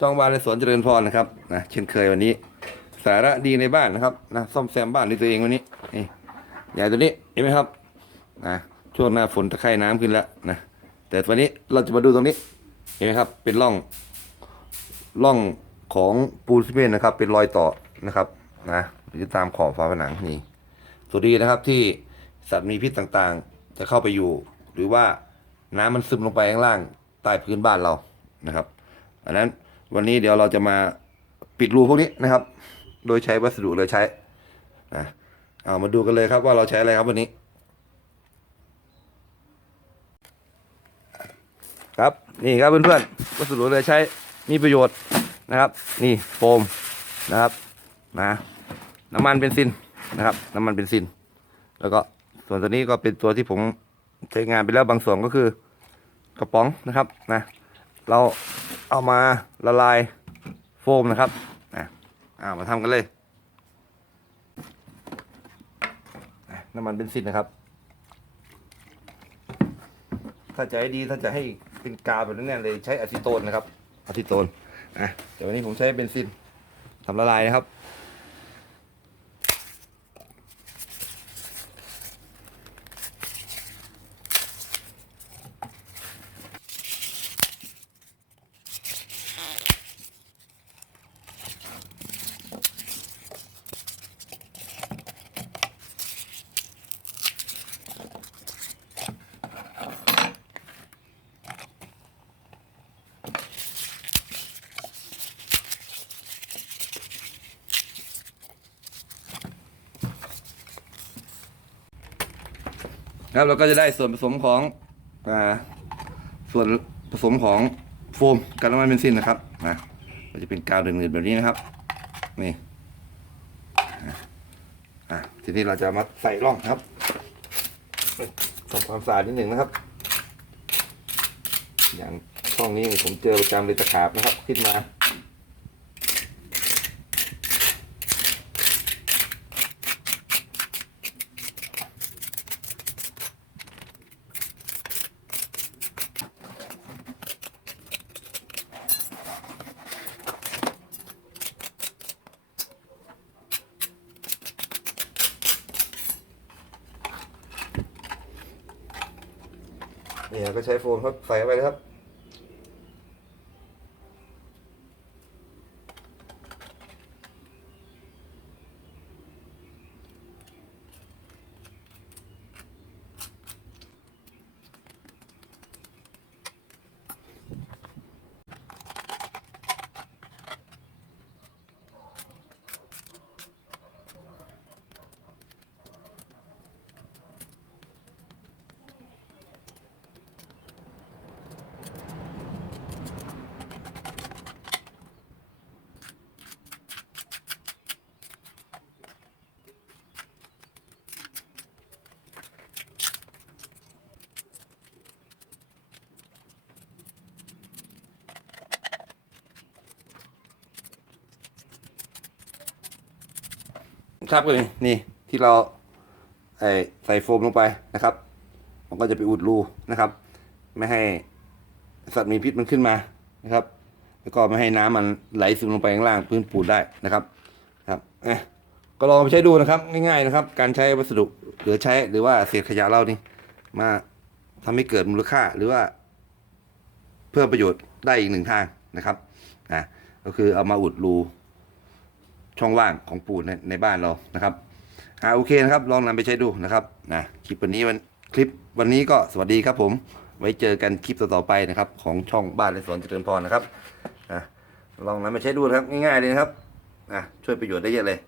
จองบ้านในสวนเจริญพรนะครับนะเช่นเคยวันนี้ สาระดีในบ้านนะครับนะซ่อมแซมบ้านด้วยตัวเองวันนี้นี่ใหญ่ตัวนี้เห็นไหมครับนะช่วงหน้าฝนตะไคร่น้ำขึ้นแล้วนะแต่วันนี้เราจะมาดูตรงนี้เห็นไหมครับ เป็นร่องร่องของปูนซีเมนต์นะครับ เป็นรอยต่อนะครับนะหรือตามขอบฝาผนังนี่ตัวดีนะครับที่สัตว์มีพิษต่างๆ จะเข้าไปอยู่ หรือว่าน้ำมันซึมลงไปข้างล่างใต้พื้นบ้านเรานะครับอันนั้น วันนี้เดี๋ยวเราจะมาปิดรูพวกนี้นะครับ โดยใช้วัสดุเลยใช้นะเอามาดูกันเลยครับว่าเราใช้อะไรครับวันนี้ ครับนี่ครับเพื่อนๆวัสดุเลยใช้มีประโยชน์นะครับ นี่โฟมนะครับนะน้ำมันเบนซินนะครับ น้ำมันเบนซิน แล้วก็ส่วนตัวนี้ก็เป็นตัวที่ผมใช้งานไปแล้วบางส่วนก็คือกระป๋องนะครับนะเรา เอามาละลายโฟมนะครับนะอ่ามาทำกันเลยน้ำมันเบนซินนะครับ ถ้าจะให้ดีถ้าจะให้เป็นกาแบบนั้นเลยใช้อะซิโตนนะครับอะซิโตนอะแต่วันนี้ผมใช้เบนซินทำละลายนะครับ ครับเราก็จะได้ส่วนผสมของอ่าส่วนผสมของโฟมกับน้ำมันเบนซินนะครับนะก็จะเป็นกาวเดือดๆแบบนี้นะครับ นี่อะอะทีนี้เราจะมาใส่ร่องครับทำความสะอาดนิดหนึ่งนะครับ อย่างช่องนี้ผมเจอประจำเลยตะขาบนะครับ ขึ้นมา เนี่ยก็ใช้โฟมครับใส่เข้าไปนะครับ ครับเลยนี่ที่เราไอใส่โฟมลงไปนะครับ มันก็จะไปอุดรูนะครับ ไม่ให้สัตว์มีพิษมันขึ้นมานะครับ แล้วก็ไม่ให้น้ำมันไหลซึมลงไปข้างล่างพื้นปูนได้นะครับครับเอก็ลองไปใช้ดูนะครับ ง่ายๆนะครับ การใช้วัสดุหลือใช้หรือว่าเศษขยะเรานี่มาทำให้เกิดมูลค่าหรือว่าเพิ่มประโยชน์ได้อีกหนึ่งทางนะครับนะก็คือเอามาอุดรู ช่องว่างของปูในในบ้านเรานะครับอ่าโอเคนะครับ ลองนำไปใช้ดูนะครับนะคลิปวันนี้วันคลิปวันนี้ก็สวัสดีครับผม ไว้เจอกันคลิปต่อๆไปนะครับ ของช่องบ้านในสวนเจริญพรนะครับอะลองนำไปใช้ดูนะครับง่ายๆเลยนะครับอะช่วยประโยชน์ได้เยอะเลย